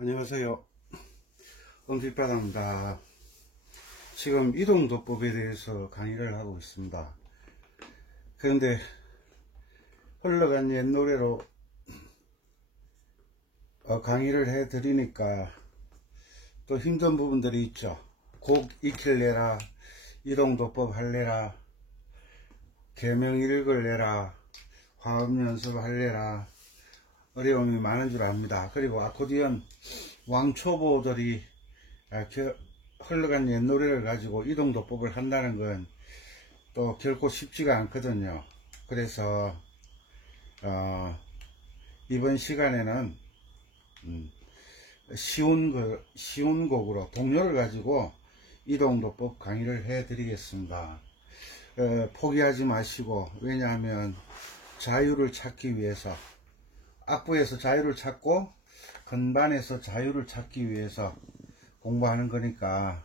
안녕하세요. 엄빛바다입니다. 지금 이동도법에 대해서 강의를 하고 있습니다. 그런데 흘러간 옛 노래로 강의를 해 드리니까 또 힘든 부분들이 있죠. 곡 익힐래라, 이동도법 할래라, 계명 읽을래라, 화음 연습 할래라, 어려움이 많은 줄 압니다. 그리고 아코디언 왕초보들이 흘러간 옛 노래를 가지고 이동도법을 한다는 건 또 결코 쉽지가 않거든요. 그래서 이번 시간에는 쉬운 곡으로 동요를 가지고 이동도법 강의를 해 드리겠습니다. 포기하지 마시고, 왜냐하면 자유를 찾기 위해서, 악부에서 자유를 찾고 건반에서 자유를 찾기 위해서 공부하는 거니까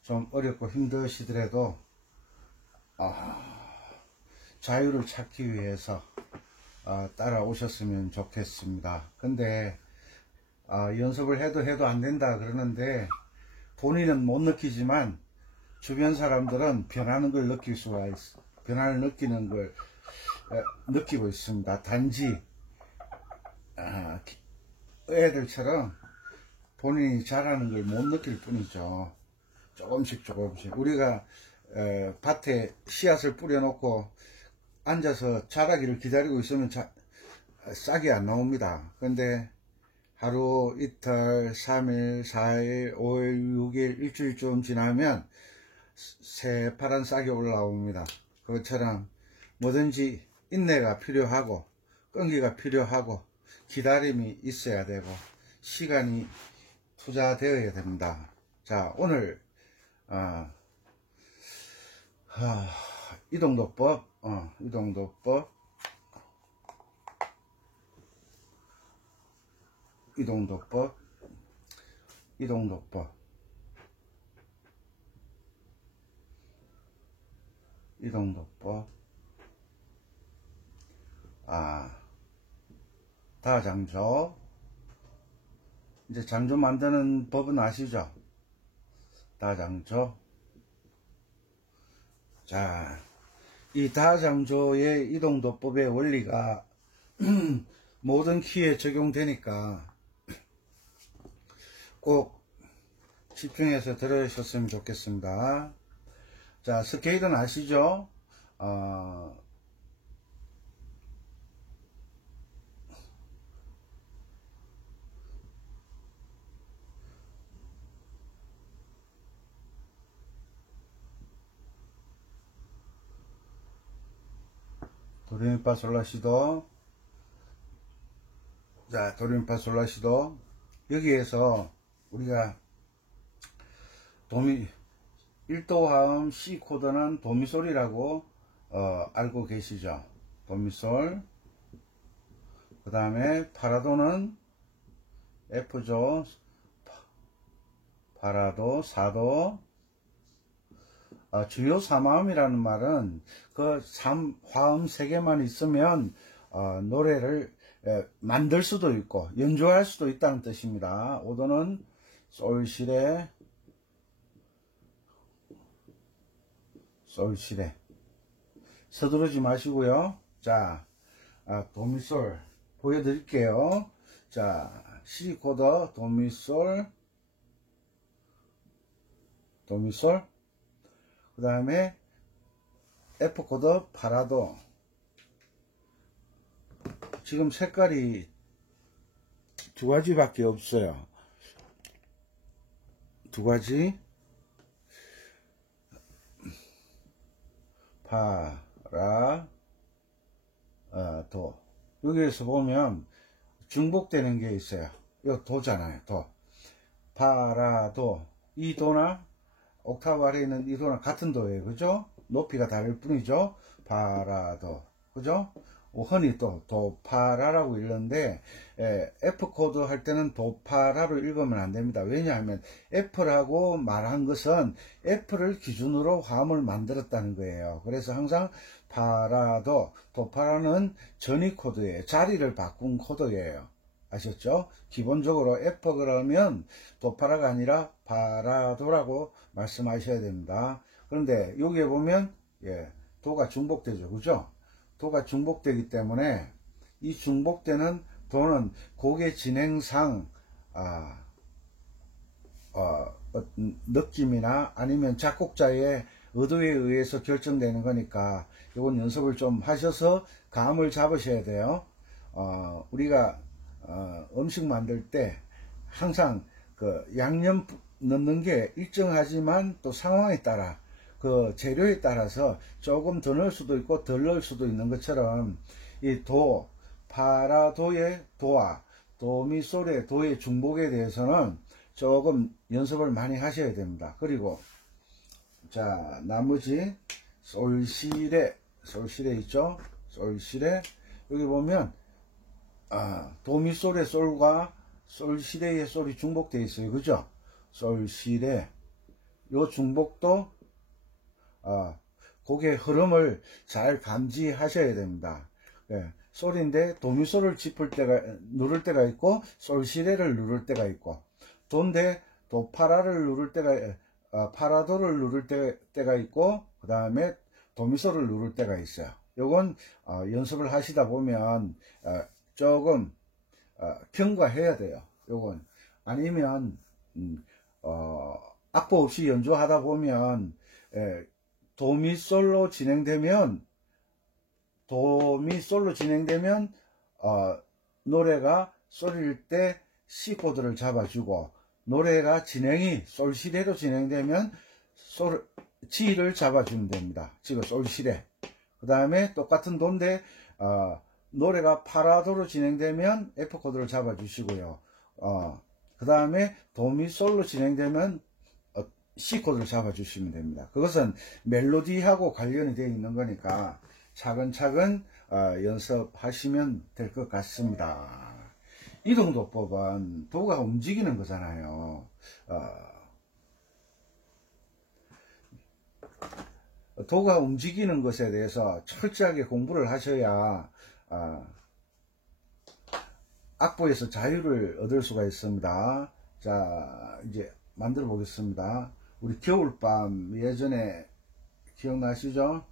좀 어렵고 힘드시더라도 자유를 찾기 위해서 따라오셨으면 좋겠습니다. 근데 연습을 해도 안 된다 그러는데 본인은 못 느끼지만 주변 사람들은 변하는 걸 느낄 수가 있어. 변화를 느끼는 걸 느끼고 있습니다. 단지 애들처럼 본인이 잘하는 걸 못 느낄 뿐이죠. 조금씩 우리가 밭에 씨앗을 뿌려놓고 앉아서 자라기를 기다리고 있으면 싹이 안 나옵니다. 근데 하루, 이틀, 3일, 4일, 5일, 6일, 일주일쯤 지나면 새파란 싹이 올라옵니다. 그것처럼 뭐든지 인내가 필요하고 끈기가 필요하고 기다림이 있어야 되고 시간이 투자되어야 됩니다. 자, 오늘 이동도법 다장조. 이제 장조 만드는 법은 아시죠? 다장조. 자, 이 다장조의 이동도법의 원리가 모든 키에 적용되니까 꼭 집중해서 들으셨으면 좋겠습니다. 자, 스케일은 아시죠? 도레미파솔라시도. 자, 도레미파솔라시도. 여기에서 우리가 1도 화음 C 코드는 도미솔이라고 알고 계시죠? 도미솔. 그 다음에 파라도는 F죠. 파라도, 사도. 주요 3화음이라는 말은 그 화음 3개만 있으면 노래를 만들 수도 있고 연주할 수도 있다는 뜻입니다. 5도는 솔시레 서두르지 마시고요. 자, 도미솔 보여드릴게요. 자, C 코드 도미솔. 그 다음에 F 코드 파라도. 지금 색깔이 두 가지밖에 없어요. 두 가지. 파라도. 여기에서 보면 중복되는 게 있어요. 이거 도잖아요. 도. 파라도. 이 도나 옥타브 아래에 있는 이 도랑 같은 도예요. 그죠? 높이가 다를 뿐이죠. 파라도. 그죠? 흔히 또 도파라라고 읽는데 F 코드 할 때는 도파라로 읽으면 안 됩니다. 왜냐하면 F라고 말한 것은 F를 기준으로 화음을 만들었다는 거예요. 그래서 항상 파라도, 도파라는 전위 코드예요. 자리를 바꾼 코드예요. 아셨죠? 기본적으로 F 그러면 도파라가 아니라 파라도라고 말씀하셔야 됩니다. 그런데 여기에 보면 도가 중복되죠. 그죠? 도가 중복되기 때문에 이 중복되는 도는 곡의 진행상 느낌이나 아니면 작곡자의 의도에 의해서 결정되는 거니까 이건 연습을 좀 하셔서 감을 잡으셔야 돼요. 우리가 음식 만들 때 항상 그 양념 넣는 게 일정하지만 또 상황에 따라 그 재료에 따라서 조금 더 넣을 수도 있고 덜 넣을 수도 있는 것처럼 이 도, 파라도의 도와 도미솔의 도의 중복에 대해서는 조금 연습을 많이 하셔야 됩니다. 그리고 자 나머지 솔시레 있죠? 솔시레 여기 보면 도미솔의 솔과 솔시레의 솔이 중복되어 있어요. 그죠? 솔시레 요 중복도 곡의 흐름을 잘 감지하셔야 됩니다. 솔인데 도미솔을 누를 때가 있고 솔시레를 누를 때가 있고 도인데 도파라를 누를 때가 파라도를 누를 때가 있고 그 다음에 도미솔을 누를 때가 있어요. 요건 연습을 하시다 보면 조금 경과해야 돼요. 요건 아니면 악보 없이 연주하다 보면 도미솔로 진행되면 노래가 솔일 때 C 코드를 잡아주고 노래가 솔시레로 진행되면 G를 잡아주면 됩니다. 지금 솔시레. 그 다음에 똑같은 도인데 노래가 파라도로 진행되면 F 코드를 잡아주시고요. 그 다음에 도미솔로 진행되면 C 코드를 잡아주시면 됩니다. 그것은 멜로디하고 관련이 되어 있는 거니까 차근차근 연습하시면 될 것 같습니다. 이동도법은 도가 움직이는 거잖아요. 도가 움직이는 것에 대해서 철저하게 공부를 하셔야 악보에서 자유를 얻을 수가 있습니다. 자, 이제 만들어 보겠습니다. 우리 겨울밤 예전에 기억나시죠?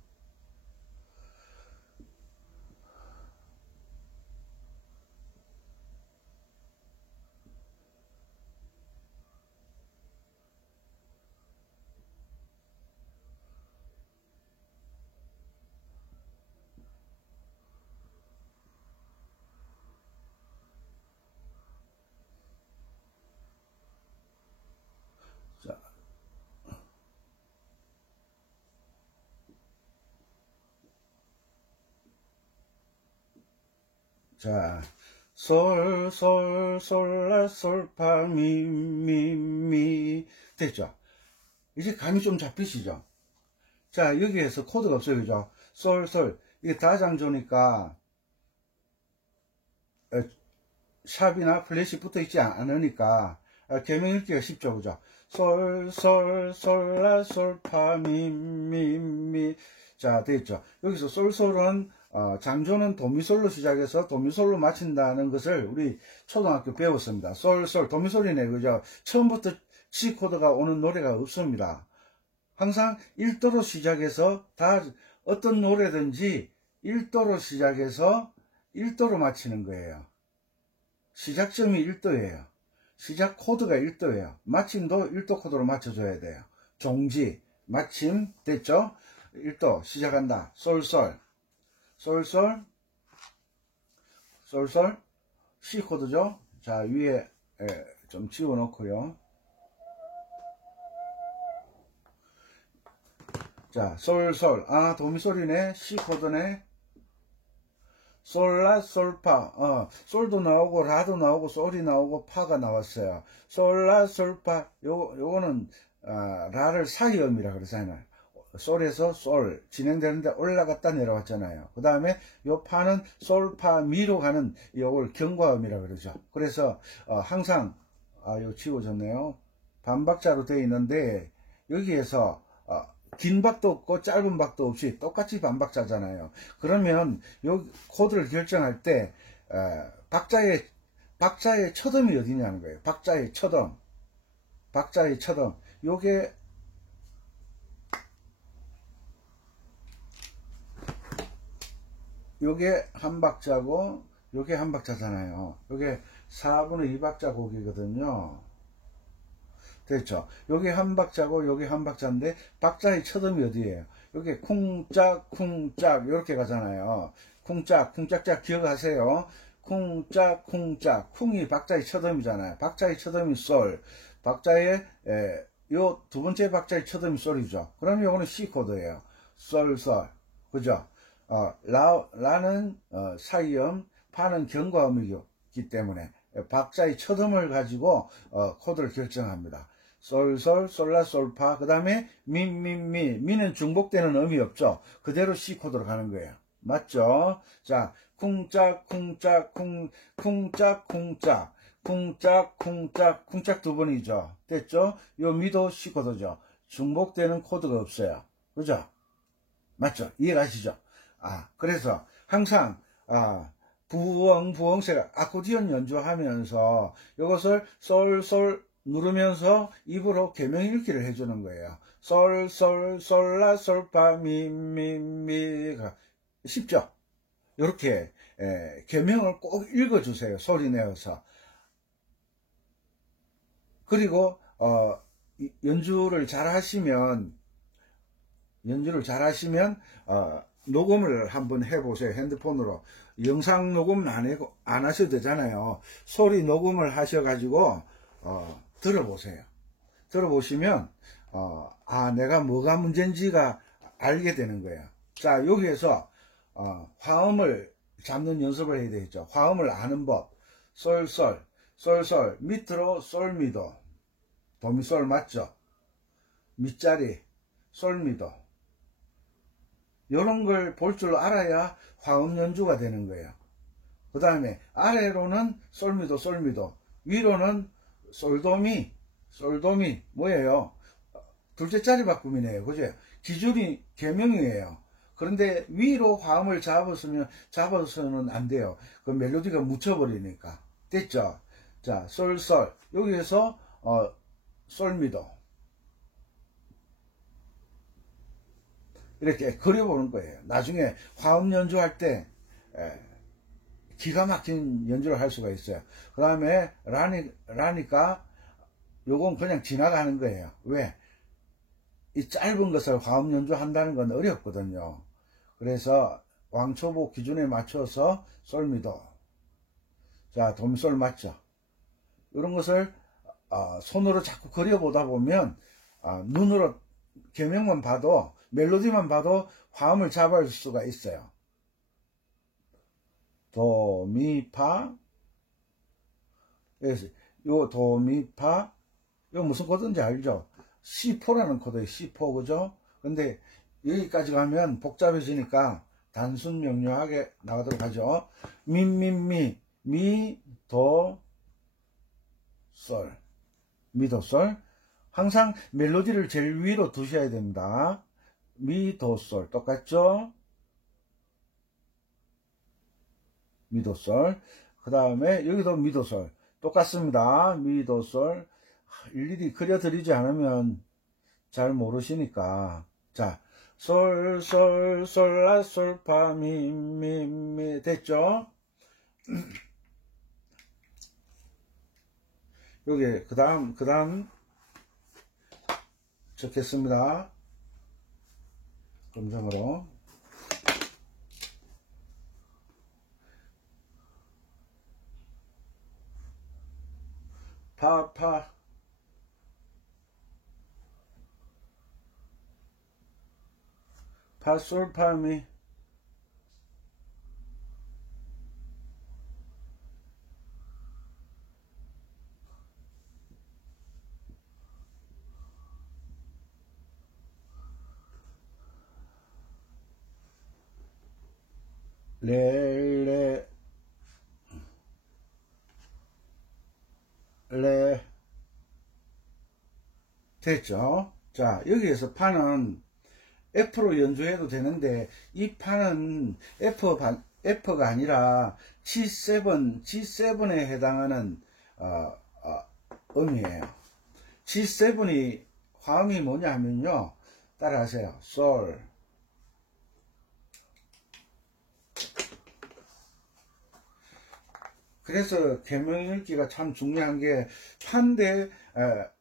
자, 솔, 솔, 솔라, 솔파, 미 됐죠? 이제 감이 좀 잡히시죠? 자, 여기에서 코드가 없어요. 그죠? 솔, 솔. 이게 다장조니까 샵이나 플랫이 붙어 있지 않으니까 개명 읽기가 쉽죠. 그죠? 솔, 솔, 솔라, 솔파, 미. 자, 됐죠? 여기서 솔, 솔은 장조는 도미솔로 시작해서 도미솔로 마친다는 것을 우리 초등학교 배웠습니다. 솔, 솔, 도미솔이네. 그죠? 처음부터 C 코드가 오는 노래가 없습니다. 항상 1도로 시작해서 어떤 노래든지 1도로 시작해서 1도로 마치는 거예요. 시작점이 1도예요. 시작 코드가 1도예요. 마침도 1도 코드로 맞춰줘야 돼요. 종지, 마침, 됐죠? 1도, 시작한다. 솔솔, 솔솔, 솔솔, C 코드죠? 자, 위에 좀 지워 놓고요. 자, 솔솔, 도미솔이네. C 코드네. 솔라, 솔파, 솔도 나오고, 라도 나오고, 솔이 나오고, 파가 나왔어요. 솔라, 솔파, 요거는, 라를 사이음이라 그러잖아요. 솔에서 솔, 진행되는데 올라갔다 내려왔잖아요. 그 다음에 요 파는 솔, 파, 미로 가는 요걸 경과음이라 그러죠. 그래서, 항상, 요 지워졌네요. 반박자로 되어 있는데, 여기에서, 긴 박도 없고 짧은 박도 없이 똑같이 반박자잖아요. 그러면 요 코드를 결정할 때 박자의 박자의 첫음이 어디냐는 거예요. 박자의 첫음. 박자의 첫음. 요게 한 박자고 요게 한 박자잖아요. 요게 4분의 2박자 곡이거든요. 됐죠? 요게 한 박자고 요게 한 박자인데 박자의 첫음이 어디예요? 요게 쿵짝 쿵짝 요렇게 가잖아요. 쿵짝 쿵짝짝 기억하세요. 쿵짝 쿵짝 쿵이 박자의 첫음이잖아요. 박자의 첫음이 솔. 박자의 요 두 번째 박자의 첫음이 솔이죠. 그럼 요거는 C 코드예요. 솔 솔. 그죠? 라는 사이음, 파는 경과음이기 때문에 박자의 첫음을 가지고 코드를 결정합니다. 솔솔 솔라 솔파. 그 다음에 미는 중복되는 음이 없죠. 그대로 C 코드로 가는 거예요. 맞죠? 자, 쿵짝 쿵짝 쿵짝 쿵짝 쿵짝 쿵짝 쿵짝 두 번이죠. 됐죠? 요 미도 C 코드죠. 중복되는 코드가 없어요. 그죠? 맞죠? 이해가시죠? 그래서 항상 부엉부엉세가 아코디언 연주하면서 이것을 솔솔 누르면서 입으로 개명 읽기를 해주는 거예요. 솔솔 솔라 솔파 미가 쉽죠? 이렇게 개명을 꼭 읽어주세요. 소리 내어서. 그리고 연주를 잘 하시면 녹음을 한번 해보세요. 핸드폰으로. 영상 녹음은 안 하셔도 되잖아요. 소리 녹음을 하셔가지고 들어보세요. 들어보시면 내가 뭐가 문제인지가 알게 되는 거예요. 자, 여기에서 화음을 잡는 연습을 해야 되겠죠. 화음을 아는 법. 솔솔 솔솔 밑으로 솔미도 도미솔 맞죠? 밑자리 솔미도 이런 걸 볼 줄 알아야 화음 연주가 되는 거예요. 그 다음에 아래로는 솔미도 솔미도, 위로는 솔도미 뭐예요? 둘째 자리 바꿈이네요. 그죠? 기준이 개명이에요. 그런데 위로 화음을 잡아서는 안 돼요. 그 멜로디가 묻혀버리니까. 됐죠? 자, 솔솔 여기에서 솔미도 이렇게 그려보는 거예요. 나중에 화음 연주할 때 기가 막힌 연주를 할 수가 있어요. 그 다음에 라니까 요건 그냥 지나가는 거예요. 왜? 이 짧은 것을 화음 연주한다는 건 어렵거든요. 그래서 왕초보 기준에 맞춰서 솔미도. 자, 도미솔 맞죠? 이런 것을 손으로 자꾸 그려보다 보면 눈으로 개명만 봐도 멜로디만 봐도 화음을 잡을 수가 있어요. 도미파. 요 도미파 요 무슨 코드인지 알죠? C4라는 코드예요. C4. 그죠? 근데 여기까지 가면 복잡해지니까 단순 명료하게 나가도록 하죠. 미, 도, 솔. 미도, 솔. 항상 멜로디를 제일 위로 두셔야 됩니다. 미, 도, 솔. 똑같죠? 미, 도, 솔. 그 다음에 여기도 미, 도, 솔. 똑같습니다. 미, 도, 솔. 일일이 그려드리지 않으면 잘 모르시니까. 자, 솔, 솔, 솔, 라, 솔, 파, 미. 됐죠? 여기, 그 다음, 적겠습니다. 검정으로. 솔, 파, 미. 레. 됐죠? 자, 여기에서 파는 F로 연주해도 되는데 이 파는 F가 아니라 G7에 해당하는 음이에요. G7이 화음이 뭐냐 하면요, 따라하세요. 솔, 그래서 개명 읽기가 참 중요한 게, 판대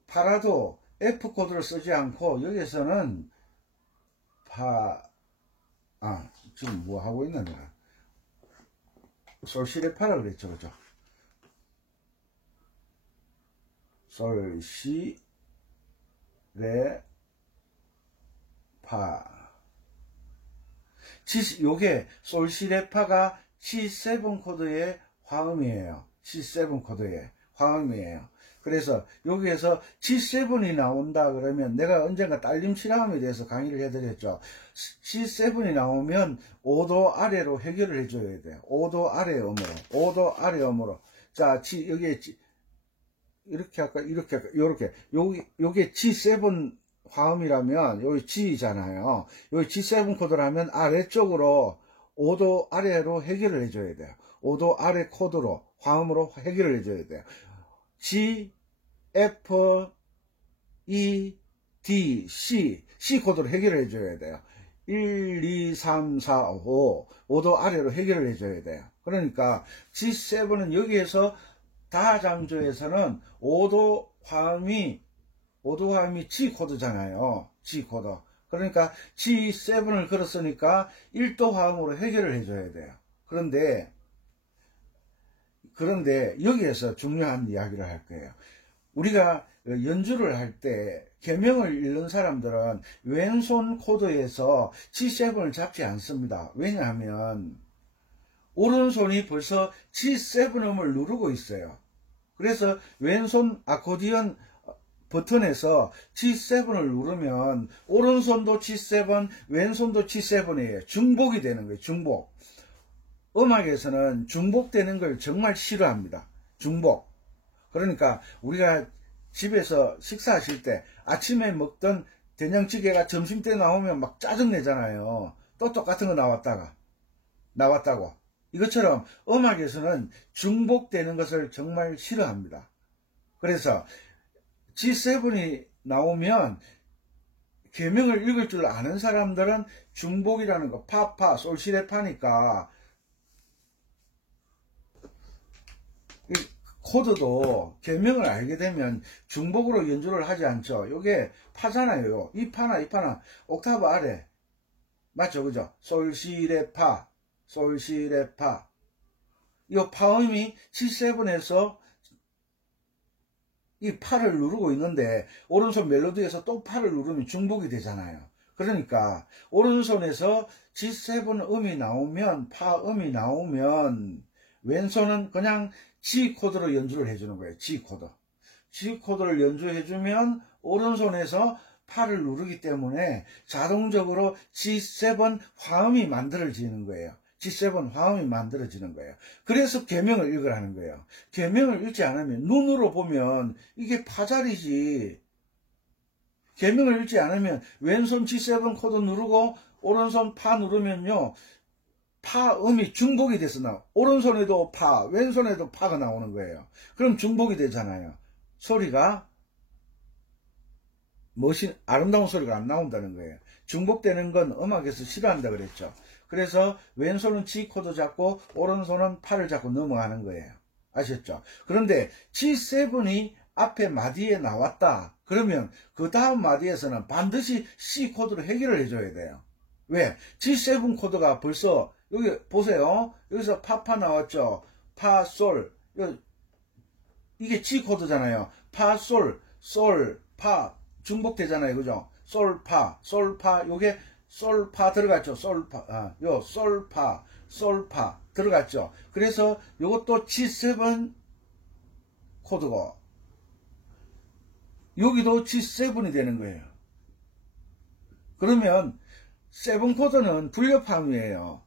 파라도 F 코드를 쓰지 않고 여기서는 지금 뭐 하고 있느냐, 솔시레파라 그랬죠, 그죠? 솔시레파. 요게 솔시레파가 C7 코드의 화음이에요. C7 코드의 화음이에요. 그래서 여기에서 G7이 나온다 그러면, 내가 언젠가 딸림 실험에 대해서 강의를 해드렸죠. C7이 나오면 5도 아래로 해결을 해줘야 돼요. 5도 아래 음으로, 5도 아래 음으로. 자, 여기에 이렇게 할까, 이렇게 할까, 요렇게. 요게 G7 화음이라면 여기 G잖아요. 여기 G7 코드라면 아래쪽으로 5도 아래로 해결을 해줘야 돼요. 5도 아래 코드로, 화음으로 해결을 해줘야 돼요. G, F, E, D, C 코드로 해결을 해줘야 돼요. 1, 2, 3, 4, 5 5도 아래로 해결을 해줘야 돼요. 그러니까 G7은 여기에서 다장조에서는 5도 화음이 G 코드잖아요. G 코드. 그러니까 G7을 걸었으니까 1도 화음으로 해결을 해줘야 돼요. 그런데 여기에서 중요한 이야기를 할 거예요. 우리가 연주를 할 때 개명을 읽는 사람들은 왼손 코드에서 G7을 잡지 않습니다. 왜냐하면 오른손이 벌써 G7 음을 누르고 있어요. 그래서 왼손 아코디언 버튼에서 G7을 누르면 오른손도 G7, 왼손도 G7이에요. 중복이 되는 거예요. 중복. 음악에서는 중복되는 걸 정말 싫어합니다. 중복. 그러니까 우리가 집에서 식사하실 때 아침에 먹던 된장찌개가 점심때 나오면 막 짜증내잖아요. 또 똑같은 거 나왔다고. 이것처럼 음악에서는 중복되는 것을 정말 싫어합니다. 그래서 G7이 나오면 계명을 읽을 줄 아는 사람들은 중복이라는 거, 파파, 솔시레파니까 코드도 계명을 알게 되면 중복으로 연주를 하지 않죠. 이게 파잖아요. 이 파나 옥타브 아래, 맞죠, 그죠? 솔시레파, 솔시레파. 이 파음이 C7에서 이 파를 누르고 있는데 오른손 멜로디에서 또 파를 누르면 중복이 되잖아요. 그러니까 오른손에서 G7 음이 나오면, 파 음이 나오면 왼손은 그냥 G 코드로 연주를 해주는 거예요. G 코드. G 코드를 연주해주면 오른손에서 파를 누르기 때문에 자동적으로 G7 화음이 만들어지는 거예요. G7 화음이 만들어지는 거예요. 그래서 계명을 읽으라는 거예요. 계명을 읽지 않으면, 눈으로 보면 이게 파자리지. 계명을 읽지 않으면 왼손 G7 코드 누르고 오른손 파 누르면요, 파음이 중복이 돼서 나와. 오른손에도 파, 왼손에도 파가 나오는 거예요. 그럼 중복이 되잖아요. 소리가 아름다운 소리가 안 나온다는 거예요. 중복되는 건 음악에서 싫어한다 그랬죠. 그래서 왼손은 G 코드 잡고 오른손은 파를 잡고 넘어가는 거예요. 아셨죠? 그런데 G7이 앞에 마디에 나왔다 그러면 그 다음 마디에서는 반드시 C 코드로 해결을 해줘야 돼요. 왜? G7 코드가 벌써, 여기 보세요. 여기서 파파 나왔죠. 파, 솔. 이게 G 코드잖아요. 파, 솔, 파 중복되잖아요. 그죠? 솔, 파, 요게 솔, 파 들어갔죠. 솔, 파, 솔, 파 들어갔죠. 그래서 요것도 G7 코드고, 여기도 G7이 되는 거예요. 그러면 7 코드는 불협화음이에요.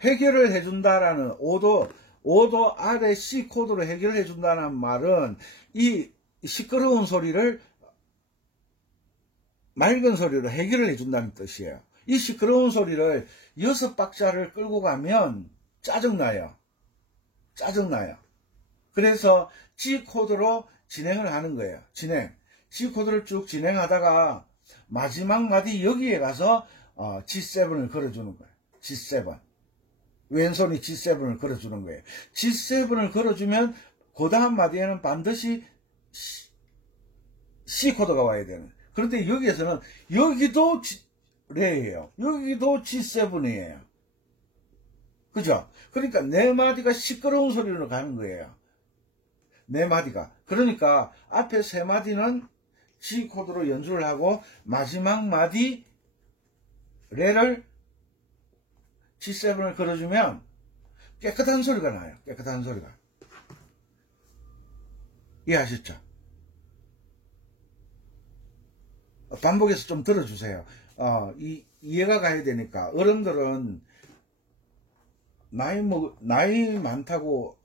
해결을 해준다라는 5도 아래 C 코드로 해결해 준다는 말은 이 시끄러운 소리를 맑은 소리로 해결을 해준다는 뜻이에요. 이 시끄러운 소리를 6박자를 끌고 가면 짜증나요. 짜증나요. 그래서 G 코드로 진행을 하는 거예요. 진행. G 코드를 쭉 진행하다가 마지막 마디 여기에 가서 G7을 걸어주는 거예요. G7. 왼손이 G7을 걸어주는 거예요. G7을 걸어주면 그 다음 마디에는 반드시 C 코드가 와야 되는. 그런데 여기에서는 여기도 레예요. 여기도 G7이에요. 그죠? 그러니까 네 마디가 시끄러운 소리로 가는 거예요. 네 마디가. 그러니까 앞에 세 마디는 G 코드로 연주를 하고 마지막 마디 레를 G7을 걸어주면 깨끗한 소리가 나요. 깨끗한 소리가. 이해하셨죠? 반복해서 좀 들어주세요. 이해가 가야 되니까. 어른들은 나이 많다고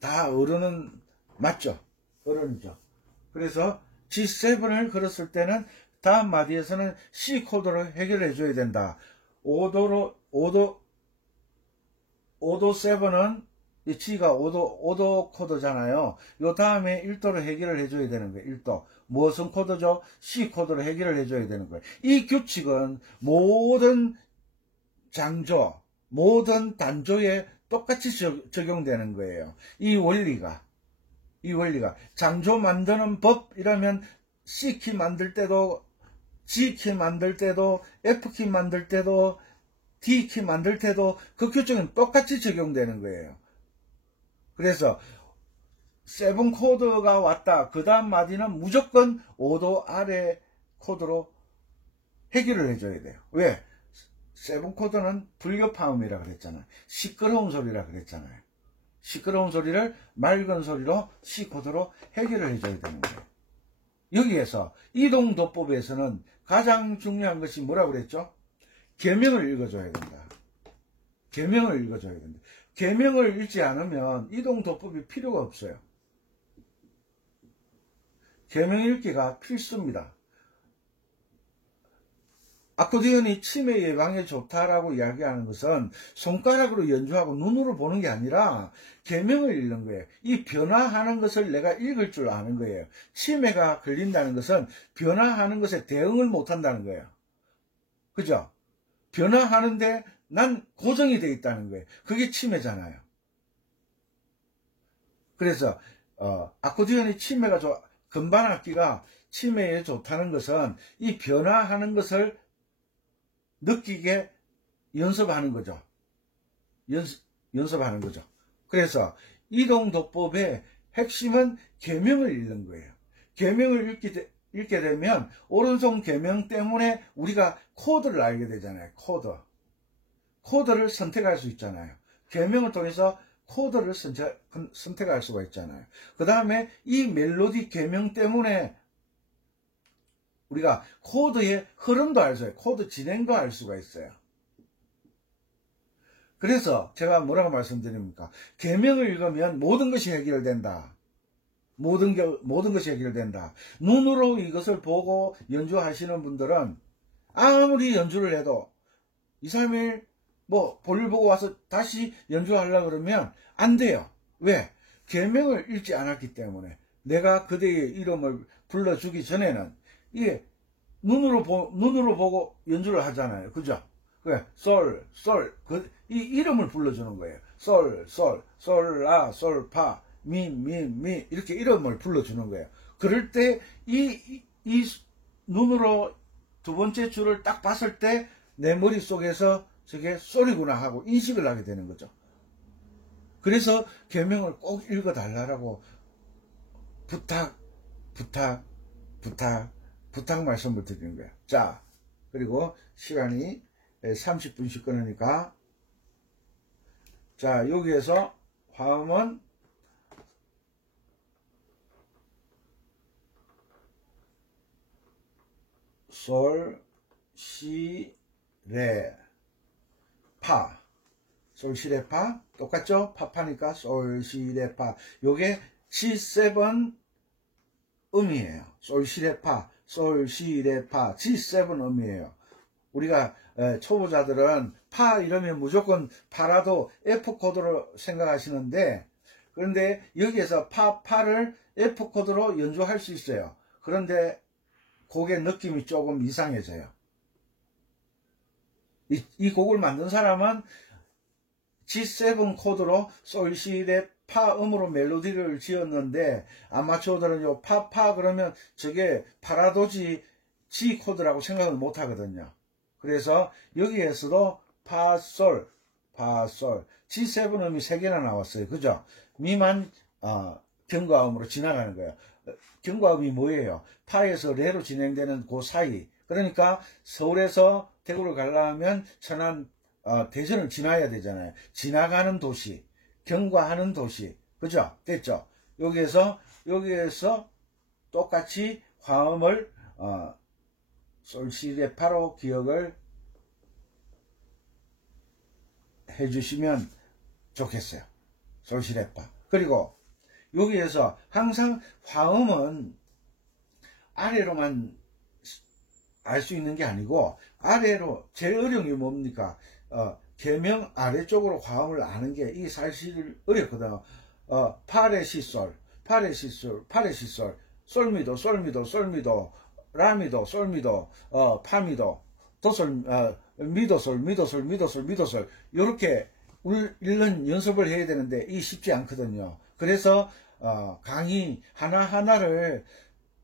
다 어른은 맞죠? 어른이죠. 그래서 G7을 걸었을 때는 다음 마디에서는 C 코드로 해결해 줘야 된다. 5도 7은 이 G가 5도 코드잖아요. 요 다음에 1도로 해결을 해줘야 되는 거예요. 1도. 무슨 코드죠? C 코드로 해결을 해줘야 되는 거예요. 이 규칙은 모든 장조, 모든 단조에 똑같이 적용되는 거예요. 이 원리가. 장조 만드는 법이라면 C키 만들 때도, G키 만들 때도, F키 만들 때도, D키 만들 때도 그 규칙은 똑같이 적용되는 거예요. 그래서 7 코드가 왔다. 그 다음 마디는 무조건 5도 아래 코드로 해결을 해줘야 돼요. 왜? 7 코드는 불교파음이라 그랬잖아요. 시끄러운 소리라 그랬잖아요. 시끄러운 소리를 맑은 소리로 C 코드로 해결을 해줘야 되는 거예요. 여기에서 이동도법에서는 가장 중요한 것이 뭐라고 그랬죠? 계명을 읽어줘야 된다. 계명을 읽어줘야 된다. 계명을 읽지 않으면 이동도법이 필요가 없어요. 계명 읽기가 필수입니다. 아코디언이 치매 예방에 좋다라고 이야기하는 것은 손가락으로 연주하고 눈으로 보는 게 아니라 계명을 읽는 거예요. 이 변화하는 것을 내가 읽을 줄 아는 거예요. 치매가 걸린다는 것은 변화하는 것에 대응을 못한다는 거예요. 그죠? 변화하는데 난 고정이 되어 있다는 거예요. 그게 치매잖아요. 그래서 아코디언이 치매가 건반악기가 치매에 좋다는 것은 이 변화하는 것을 느끼게 연습하는 거죠. 연습하는 거죠. 그래서 이동도법의 핵심은 계명을 읽는 거예요. 계명을 읽게 되면 오른손 계명 때문에 우리가 코드를 알게 되잖아요. 코드를 선택할 수 있잖아요. 계명을 통해서 코드를 선택할 수가 있잖아요. 그 다음에 이 멜로디 계명 때문에 우리가 코드의 흐름도 알 수 있어요. 코드 진행도 알 수가 있어요. 그래서 제가 뭐라고 말씀드립니까? 계명을 읽으면 모든 것이 해결된다. 모든 것이 해결된다. 눈으로 이것을 보고 연주하시는 분들은 아무리 연주를 해도 2, 3일 볼일 보고 와서 다시 연주하려고 그러면 안 돼요. 왜? 계명을 읽지 않았기 때문에. 내가 그대의 이름을 불러주기 전에는 이게 눈으로 보고 연주를 하잖아요. 그죠? 그래, 이 이름을 불러주는 거예요. 라, 파, 미, 이렇게 이름을 불러주는 거예요. 그럴 때, 이 눈으로 두 번째 줄을 딱 봤을 때, 내 머릿속에서 저게 소리구나 하고 인식을 하게 되는 거죠. 그래서 계명을 꼭 읽어달라고 부탁 말씀을 드리는 거예요. 자, 그리고 시간이 30분씩 끊으니까, 자, 여기에서 화음은 솔, 시, 레, 파. 솔, 시, 레, 파. 똑같죠? 파파니까 솔, 시, 레, 파. 요게 G7 음이에요. 솔, 시, 레, 파. 솔, 시, 레, 파. G7 음이에요. 우리가 초보자들은 파 이러면 무조건 파라도 F 코드로 생각하시는데, 그런데 여기에서 파를 F 코드로 연주할 수 있어요. 그런데 곡의 느낌이 조금 이상해져요. 이 곡을 만든 사람은 G7 코드로 솔시레 파 음으로 멜로디를 지었는데, 아마추어들은 요 파 그러면 저게 파라도지 G 코드라고 생각을 못 하거든요. 그래서 여기에서도 파솔 G7 음이 3개나 나왔어요. 그죠? 미만 경과음으로 지나가는 거예요. 경과음이 뭐예요? 파에서 레로 진행되는 그 사이. 그러니까 서울에서 대구를 가려면 천안 대전을 지나야 되잖아요. 지나가는 도시, 경과하는 도시. 그죠? 됐죠? 여기에서 똑같이 화음을 솔시레파로 기억을 해주시면 좋겠어요. 솔시레파. 그리고 여기에서 항상 화음은 아래로만 알 수 있는 게 아니고, 아래로 제일 어려운 게 뭡니까? 계명 아래쪽으로 화음을 아는 게 이 사실 어렵거든요. 파레시솔, 솔미도, 라미도, 솔미도, 파미도, 도솔, 미도솔, 요렇게 읽는 연습을 해야 되는데, 이 쉽지 않거든요. 그래서 강의 하나하나를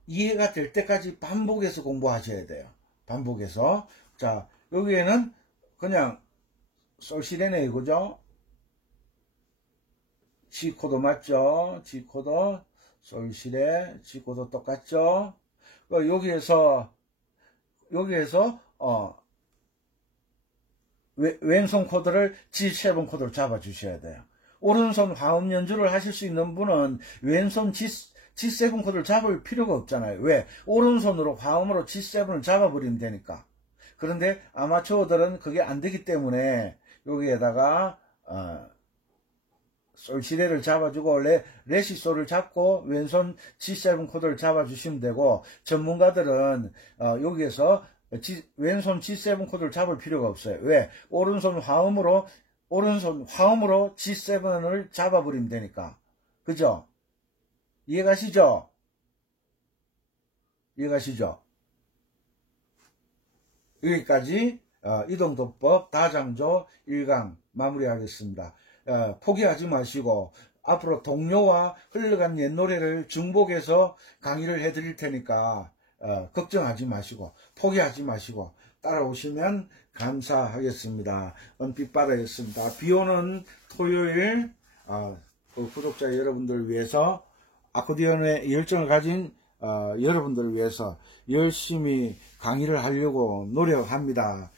이해가 될 때까지 반복해서 공부하셔야 돼요. 반복해서. 자, 여기에는 그냥 솔시레네 이거죠? G코드 맞죠? G코드, 솔시레, G코드 똑같죠? 여기에서 왼손 코드를 G7 코드로 잡아 주셔야 돼요. 오른손 화음 연주를 하실 수 있는 분은 왼손 G7 코드를 잡을 필요가 없잖아요. 왜? 오른손으로 화음으로 G7을 잡아버리면 되니까. 그런데 아마추어들은 그게 안 되기 때문에 여기에다가 솔시레를 잡아주고 레시솔을 잡고 왼손 G7 코드를 잡아주시면 되고, 전문가들은 여기에서 왼손 G7 코드를 잡을 필요가 없어요. 왜? 오른손 화음으로 G7을 잡아버리면 되니까. 그죠? 이해가시죠? 여기까지 이동도법 다장조 1강 마무리하겠습니다. 포기하지 마시고, 앞으로 동료와 흘러간 옛 노래를 중복해서 강의를 해드릴 테니까 걱정하지 마시고, 포기하지 마시고 따라오시면 감사하겠습니다. 은빛바다였습니다. 비오는 토요일 구독자 여러분들을 위해서, 아코디언에 열정을 가진 여러분들을 위해서 열심히 강의를 하려고 노력합니다.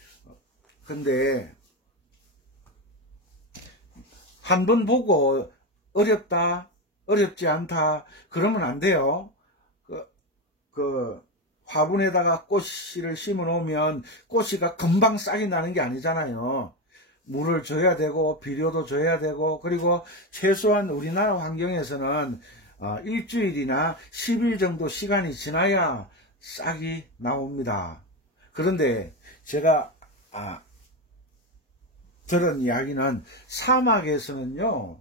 근데 한 번 보고 어렵다, 어렵지 않다 그러면 안 돼요. 화분에다가 꽃씨를 심어 놓으면 꽃씨가 금방 싹이 나는 게 아니잖아요. 물을 줘야 되고 비료도 줘야 되고, 그리고 최소한 우리나라 환경에서는 일주일이나 10일 정도 시간이 지나야 싹이 나옵니다. 그런데 제가 들은 이야기는 사막에서는요,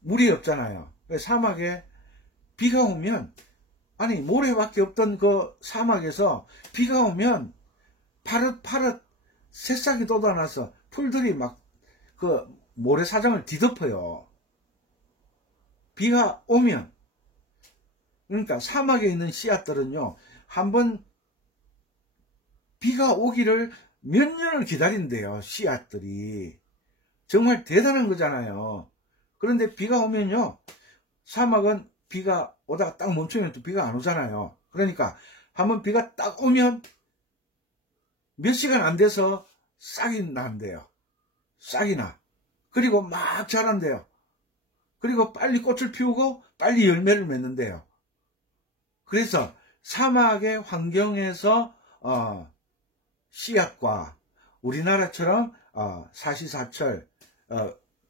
물이 없잖아요. 사막에 비가 오면, 모래밖에 없던 그 사막에서 비가 오면 파릇파릇 새싹이 돋아나서 풀들이 막 그 모래사장을 뒤덮어요. 비가 오면. 그러니까 사막에 있는 씨앗들은요, 한번 비가 오기를 몇 년을 기다린대요. 씨앗들이. 정말 대단한 거잖아요. 그런데 비가 오면요, 사막은 비가 오다가 딱 멈추면 또 비가 안 오잖아요. 그러니까 한번 비가 딱 오면 몇 시간 안 돼서 싹이 난대요. 싹이 나. 그리고 막 자란대요. 그리고 빨리 꽃을 피우고 빨리 열매를 맺는데요. 그래서 사막의 환경에서 씨앗과 우리나라처럼 사시사철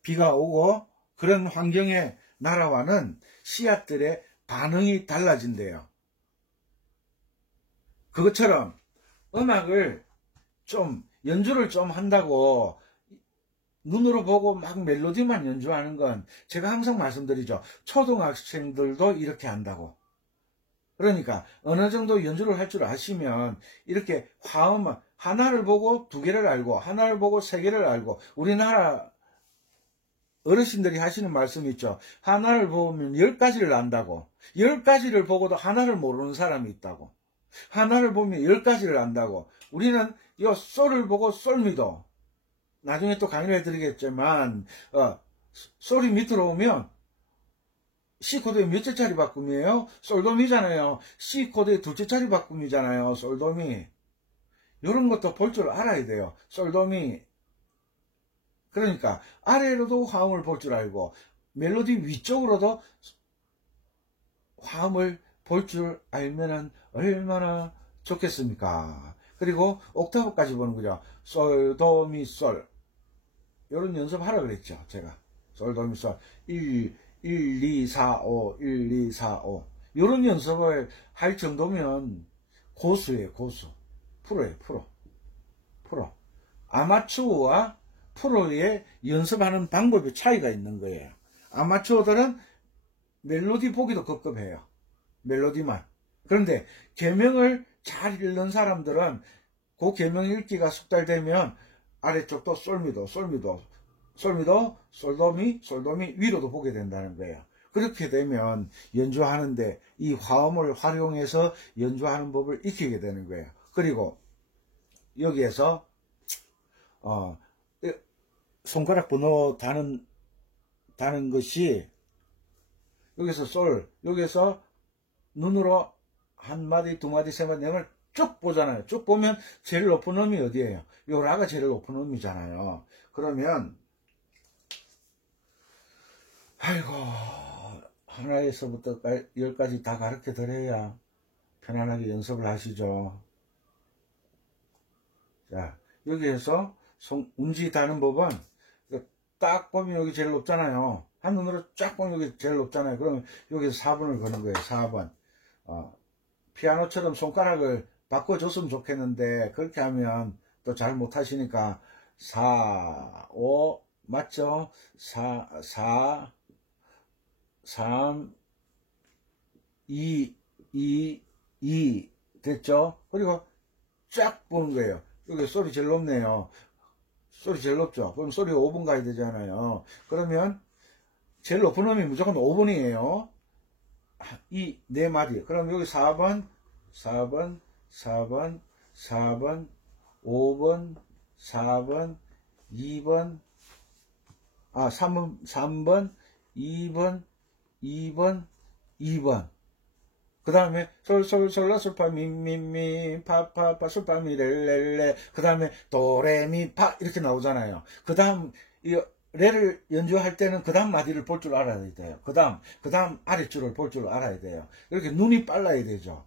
비가 오고 그런 환경의 나라와는 씨앗들의 반응이 달라진대요. 그것처럼 음악을 좀 연주를 좀 한다고 눈으로 보고 막 멜로디만 연주하는 건 제가 항상 말씀드리죠. 초등학생들도 이렇게 한다고. 그러니까 어느 정도 연주를 할 줄 아시면 이렇게 화음 하나를 보고 두 개를 알고 하나를 보고 세 개를 알고 우리나라 어르신들이 하시는 말씀이 있죠. 하나를 보면 10가지를 안다고. 10가지를 보고도 하나를 모르는 사람이 있다고. 하나를 보면 10가지를 안다고. 우리는 이 솔을 보고 솔미도 나중에 또 강의를 해드리겠지만 솔이 밑으로 오면 C코드의 몇째 차리 바꿈이에요? 솔도미잖아요. C코드의 둘째 차리 바꿈이잖아요. 솔도미. 이런 것도 볼 줄 알아야 돼요. 솔도미. 그러니까 아래로도 화음을 볼 줄 알고 멜로디 위쪽으로도 화음을 볼 줄 알면은 얼마나 좋겠습니까? 그리고 옥타브까지 보는 거죠. 솔, 도, 미, 솔. 이런 연습하라 그랬죠. 제가. 솔, 도, 미, 솔. 1, 2, 4, 5, 1, 2, 4, 5. 이런 연습을 할 정도면 고수예요, 고수. 프로예요, 프로. 프로. 아마추어와 프로의 연습하는 방법의 차이가 있는 거예요. 아마추어들은 멜로디 보기도 급급해요. 멜로디만. 그런데 계명을 잘 읽는 사람들은 그 계명 읽기가 숙달되면 아래쪽도 솔미도, 솔미도, 솔미도, 솔도미, 솔도미 위로도 보게 된다는 거예요. 그렇게 되면 연주하는데 이 화음을 활용해서 연주하는 법을 익히게 되는 거예요. 그리고 여기에서 손가락 번호 다는 것이 여기서 솔, 여기서 눈으로 한 마디, 두 마디, 세 마디, 네 마디 쭉 보잖아요. 쭉 보면 제일 높은 음이 어디예요? 요 라가 제일 높은 음이잖아요. 그러면 아이고 하나에서부터 10까지 다 가르쳐 드려야 편안하게 연습을 하시죠. 자, 여기에서 운지 다는 법은 딱 보면 여기 제일 높잖아요. 한눈으로 쫙 보면 여기 제일 높잖아요. 그러면 여기서 4번을 거는 거예요. 4번. 피아노처럼 손가락을 바꿔줬으면 좋겠는데 그렇게 하면 또 잘 못하시니까 4, 5 맞죠? 4, 3, 2, 2 됐죠? 그리고 쫙 보는 거예요. 여기 소리 제일 높네요. 소리 제일 높죠? 그럼 소리가 5번 가야 되잖아요. 그러면 제일 높은 음이 무조건 5번이에요. 이 네 마디. 그럼 여기 4번, 4번, 4번, 4번, 5번, 4번, 2번, 3번, 2번, 2번, 2번. 그 다음에 솔솔솔라 솔파 미미미 파파파 솔파 미렐렐레. 그 다음에 도레미파 이렇게 나오잖아요. 그 다음 이 레를 연주할 때는 그 다음 마디를 볼 줄 알아야 돼요. 그 다음 아랫줄을 볼 줄 알아야 돼요. 이렇게 눈이 빨라야 되죠.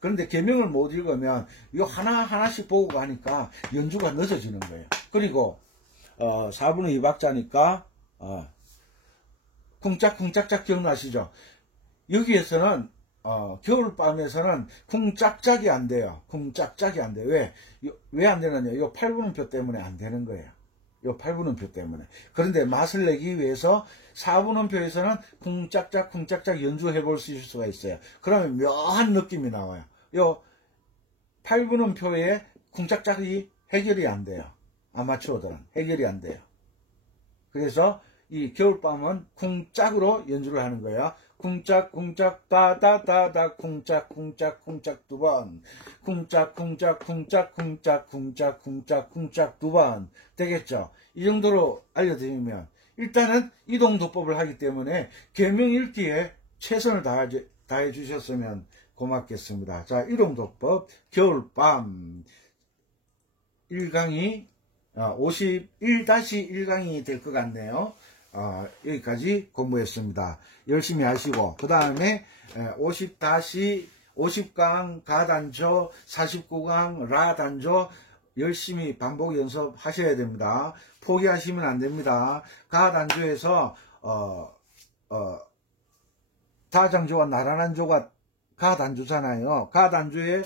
그런데 계명을 못 읽으면 이거 하나하나씩 보고 가니까 연주가 늦어지는 거예요. 그리고 4분의 2박자니까 쿵짝쿵짝짝 기억나시죠? 여기에서는 겨울밤에서는 쿵짝짝이 안 돼요. 쿵짝짝이 안 돼요. 왜 안 되느냐? 요 8분음표 때문에 안 되는 거예요. 요 8분음표 때문에. 그런데 맛을 내기 위해서 4분음표에서는 쿵짝짝 쿵짝짝 연주해 볼 수 있을 수가 있어요. 그러면 묘한 느낌이 나와요. 요 8분음표에 쿵짝짝이 해결이 안 돼요. 아마추어들은 해결이 안 돼요. 그래서 이 겨울밤은 쿵짝으로 연주를 하는 거예요. 쿵짝 쿵짝 다다다다 쿵짝 쿵짝 쿵짝 두 번, 쿵짝 쿵짝 쿵짝 쿵짝 쿵짝 쿵짝 쿵짝 두 번 되겠죠. 이 정도로 알려드리면 일단은 이동도법을 하기 때문에 계명 읽기에 최선을 다해 주셨으면 고맙겠습니다. 자, 이동도법 겨울밤 1강이 51-1강이 될 것 같네요. 여기까지 공부했습니다. 열심히 하시고 그 다음에 50강 가단조 49강 라단조 열심히 반복 연습하셔야 됩니다. 포기하시면 안 됩니다. 가단조에서 다장조와 나란한조가 가단조잖아요. 가단조에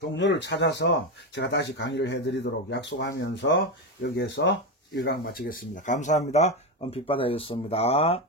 동료를 찾아서 제가 다시 강의를 해드리도록 약속하면서 여기에서 1강 마치겠습니다. 감사합니다. 은빛바다였습니다.